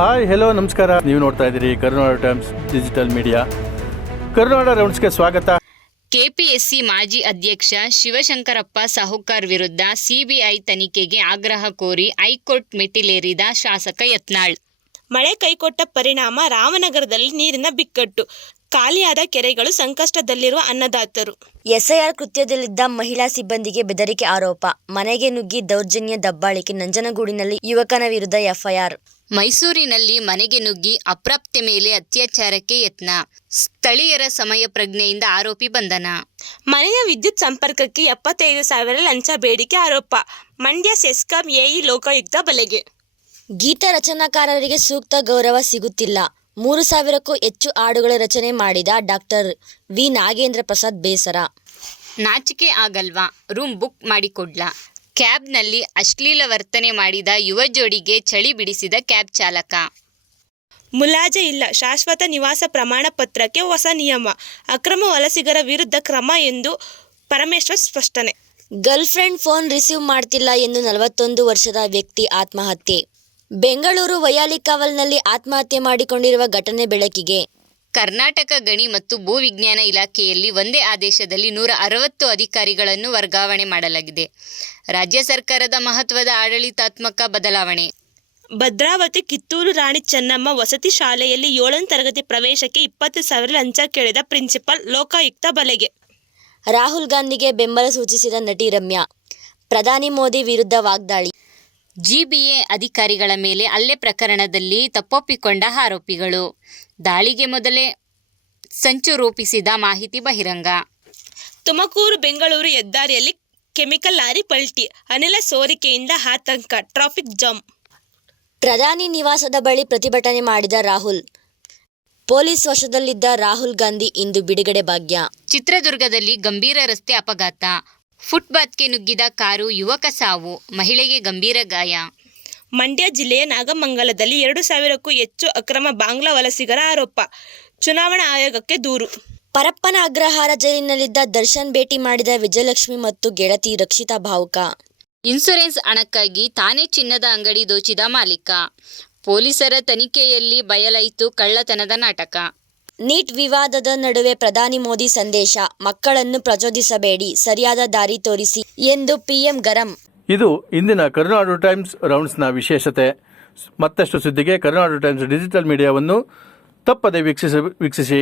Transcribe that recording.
Hi hello ನಮಸ್ಕಾರ. ನೀವು ನೋಡ್ತಾ ಇದ್ದೀರಿ ಕರುನಾಡ ಟೈಮ್ಸ್ ಡಿಜಿಟಲ್ ಮೀಡಿಯಾ. ಕರುನಾಡ ರೌಂಡ್ಸ್ಗೆ ಸ್ವಾಗತ. ಕೆಪಿಎಸ್ಸಿ ಮಾಜಿ ಅಧ್ಯಕ್ಷ ಶಿವಶಂಕರಪ್ಪ ಸಾಹುಕಾರ್ ವಿರುದ್ಧ ಸಿಬಿಐ ತನಿಖೆಗೆ ಆಗ್ರಹ ಕೋರಿ ಹೈಕೋರ್ಟ್ ಮೆಟ್ಟಿಲೇರಿದ ಶಾಸಕ ಯತ್ನಾಳ್. ಮಳೆ ಕೈಕೊಟ್ಟ ಪರಿಣಾಮ ರಾಮನಗರದಲ್ಲಿ ನೀರಿನ ಬಿಕ್ಕಟ್ಟು, ಖಾಲಿಯಾದ ಕೆರೆಗಳು, ಸಂಕಷ್ಟದಲ್ಲಿರುವ ಅನ್ನದಾತರು. ಎಸ್ಐಆರ್ ಕೃತ್ಯದಲ್ಲಿದ್ದ ಮಹಿಳಾ ಸಿಬ್ಬಂದಿಗೆ ಬೆದರಿಕೆ ಆರೋಪ, ಮನೆಗೆ ನುಗ್ಗಿ ದೌರ್ಜನ್ಯ ದಬ್ಬಾಳಿಕೆ, ನಂಜನಗೂಡಿನಲ್ಲಿ ಯುವಕನ ವಿರುದ್ಧ ಎಫ್ಐಆರ್. ಮೈಸೂರಿನಲ್ಲಿ ಮನೆಗೆ ನುಗ್ಗಿ ಅಪ್ರಾಪ್ತೆ ಮೇಲೆ ಅತ್ಯಾಚಾರಕ್ಕೆ ಯತ್ನ, ಸ್ಥಳೀಯರ ಸಮಯ ಪ್ರಜ್ಞೆಯಿಂದ ಆರೋಪಿ ಬಂಧನ. ಮನೆಯ ವಿದ್ಯುತ್ ಸಂಪರ್ಕಕ್ಕೆ 75,000 ಲಂಚ ಬೇಡಿಕೆ ಆರೋಪ, ಮಂಡ್ಯ ಸೆಸ್ಕಾಂ ಎಇ ಲೋಕಾಯುಕ್ತ ಬಲೆಗೆ. ಗೀತ ರಚನಾಕಾರರಿಗೆ ಸೂಕ್ತ ಗೌರವ ಸಿಗುತ್ತಿಲ್ಲ, 3,000ಕ್ಕೂ ಹೆಚ್ಚು ಹಾಡುಗಳ ರಚನೆ ಮಾಡಿದ ಡಾಕ್ಟರ್ ವಿ ನಾಗೇಂದ್ರ ಪ್ರಸಾದ್ ಬೇಸರ. ನಾಚಿಕೆ ಆಗಲ್ವಾ, ರೂಮ್ ಬುಕ್ ಮಾಡಿಕೊಡ್ಲಾ? ಕ್ಯಾಬ್ನಲ್ಲಿ ಅಶ್ಲೀಲ ವರ್ತನೆ ಮಾಡಿದ ಯುವ ಜೋಡಿಗೆ ಚಳಿ ಬಿಡಿಸಿದ ಕ್ಯಾಬ್ ಚಾಲಕ. ಮುಲಾಜೆ ಇಲ್ಲ, ಶಾಶ್ವತ ನಿವಾಸ ಪ್ರಮಾಣ ಪತ್ರಕ್ಕೆ ಹೊಸ ನಿಯಮ, ಅಕ್ರಮ ವಲಸಿಗರ ವಿರುದ್ಧ ಕ್ರಮ ಎಂದು ಪರಮೇಶ್ವರ್ ಸ್ಪಷ್ಟನೆ. ಗರ್ಲ್ಫ್ರೆಂಡ್ ಫೋನ್ ರಿಸೀವ್ ಮಾಡ್ತಿಲ್ಲ ಎಂದು 41 ವರ್ಷದ ವ್ಯಕ್ತಿ ಆತ್ಮಹತ್ಯೆ. ಬೆಂಗಳೂರು ವೈಯಾಲಿಕಾವಲ್ನಲ್ಲಿ ಆತ್ಮಹತ್ಯೆ ಮಾಡಿಕೊಂಡಿರುವ ಘಟನೆ ಬೆಳಕಿಗೆ. ಕರ್ನಾಟಕ ಗಣಿ ಮತ್ತು ಭೂವಿಜ್ಞಾನ ಇಲಾಖೆಯಲ್ಲಿ ಒಂದೇ ಆದೇಶದಲ್ಲಿ 160 ಅಧಿಕಾರಿಗಳನ್ನು ವರ್ಗಾವಣೆ ಮಾಡಲಾಗಿದೆ. ರಾಜ್ಯ ಸರ್ಕಾರದ ಮಹತ್ವದ ಆಡಳಿತಾತ್ಮಕ ಬದಲಾವಣೆ. ಭದ್ರಾವತಿ ಕಿತ್ತೂರು ರಾಣಿ ಚೆನ್ನಮ್ಮ ವಸತಿ ಶಾಲೆಯಲ್ಲಿ 7ನೇ ತರಗತಿ ಪ್ರವೇಶಕ್ಕೆ 20,000 ಲಂಚ ಕೇಳಿದ ಪ್ರಿನ್ಸಿಪಾಲ್, ಲೋಕಾಯುಕ್ತ ಬಲೆಗೆ. ರಾಹುಲ್ ಗಾಂಧಿಗೆ ಬೆಂಬಲ ಸೂಚಿಸಿದ ನಟಿ ರಮ್ಯಾ. ಪ್ರಧಾನಿ ಮೋದಿ ವಿರುದ್ಧ ವಾಗ್ದಾಳಿ. ಜಿಬಿಎ ಅಧಿಕಾರಿಗಳ ಮೇಲೆ ಹಲ್ಲೆ ಪ್ರಕರಣದಲ್ಲಿ ತಪ್ಪೊಪ್ಪಿಕೊಂಡ ಆರೋಪಿಗಳು. ದಾಳಿಗೆ ಮೊದಲೇ ಸಂಚು ರೂಪಿಸಿದ ಮಾಹಿತಿ ಬಹಿರಂಗ. ತುಮಕೂರು ಬೆಂಗಳೂರು ಹೆದ್ದಾರಿಯಲ್ಲಿ ಕೆಮಿಕಲ್ ಲಾರಿ ಪಲ್ಟಿ, ಅನಿಲ ಸೋರಿಕೆಯಿಂದ ಆತಂಕ, ಟ್ರಾಫಿಕ್ ಜಾಮ್. ಪ್ರಧಾನಿ ನಿವಾಸದ ಬಳಿ ಪ್ರತಿಭಟನೆ ಮಾಡಿದ ರಾಹುಲ್. ಪೊಲೀಸ್ ವಶದಲ್ಲಿದ್ದ ರಾಹುಲ್ ಗಾಂಧಿ ಇಂದು ಬಿಡುಗಡೆ ಭಾಗ್ಯ. ಚಿತ್ರದುರ್ಗದಲ್ಲಿ ಗಂಭೀರ ರಸ್ತೆ ಅಪಘಾತ, ಫುಟ್ಪಾತ್ಗೆ ನುಗ್ಗಿದ ಕಾರು, ಯುವಕ ಸಾವು, ಮಹಿಳೆಗೆ ಗಂಭೀರ ಗಾಯ. ಮಂಡ್ಯ ಜಿಲ್ಲೆಯ ನಾಗಮಂಗಲದಲ್ಲಿ 2,000ಕ್ಕೂ ಹೆಚ್ಚು ಅಕ್ರಮ ಬಾಂಗ್ಲಾ ವಲಸಿಗರ ಆರೋಪ, ಚುನಾವಣಾ ಆಯೋಗಕ್ಕೆ ದೂರು. ಪರಪ್ಪನ ಅಗ್ರಹಾರ ಜೈಲಿನಲ್ಲಿದ್ದ ದರ್ಶನ್ ಭೇಟಿ ಮಾಡಿದ ವಿಜಯಲಕ್ಷ್ಮಿ ಮತ್ತು ಗೆಳತಿ ರಕ್ಷಿತಾ ಭಾವುಕ. ಇನ್ಸೂರೆನ್ಸ್ ಹಣಕ್ಕಾಗಿ ತಾನೇ ಚಿನ್ನದ ಅಂಗಡಿ ದೋಚಿದ ಮಾಲೀಕ, ಪೊಲೀಸರ ತನಿಖೆಯಲ್ಲಿ ಬಯಲಾಯಿತು ಕಳ್ಳತನದ ನಾಟಕ. ನೀಟ್ ವಿವಾದದ ನಡುವೆ ಪ್ರಧಾನಿ ಮೋದಿ ಸಂದೇಶ, ಮಕ್ಕಳನ್ನು ಪ್ರಚೋದಿಸಬೇಡಿ, ಸರಿಯಾದ ದಾರಿ ತೋರಿಸಿ ಎಂದು ಪಿಎಂ ಗರಂ. ಇದು ಇಂದಿನ ಕರುನಾಡು ಟೈಮ್ಸ್ ರೌಂಡ್ಸ್ನ ವಿಶೇಷತೆ. ಮತ್ತಷ್ಟು ಸುದ್ದಿಗೆ ಕರುನಾಡು ಟೈಮ್ಸ್ ಡಿಜಿಟಲ್ ಮೀಡಿಯಾವನ್ನು ತಪ್ಪದೆ ವೀಕ್ಷಿಸಿ.